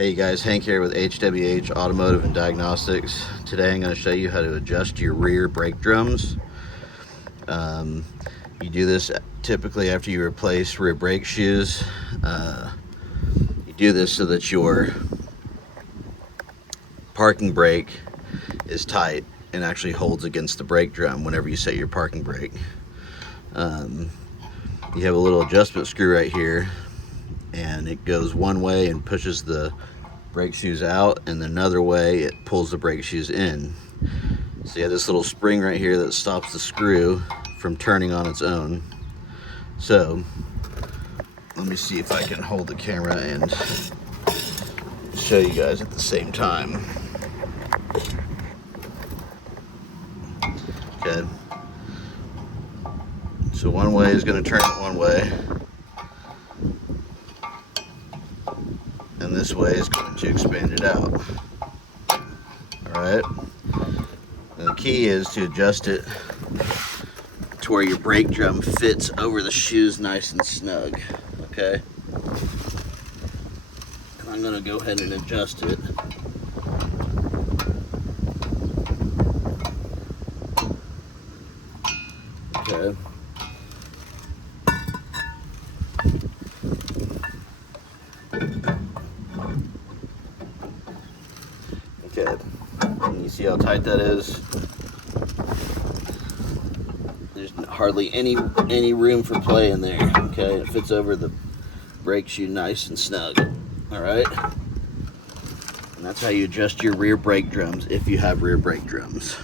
Hey guys, Hank here with HWH Automotive and Diagnostics. Today I'm going to show you how to adjust your rear brake drums. You do this typically after you replace rear brake shoes. You do this so that your parking brake is tight and actually holds against the brake drum whenever you set your parking brake. You have a little adjustment screw right here, and it goes one way and pushes the brake shoes out, and another way it pulls the brake shoes in. So you have this little spring right here that stops the screw from turning on its own. So let me see if I can hold the camera and show you guys at the same time. Okay, so one way is going to turn it one way, and this way is going to expand it out. Alright, and the key is to adjust it to where your brake drum fits over the shoes nice and snug. Okay, and I'm going to go ahead and adjust it. Okay. Okay, and you see how tight that is? There's hardly any room for play in there. Okay, it fits over the brake shoe nice and snug. All right, and that's how you adjust your rear brake drums if you have rear brake drums.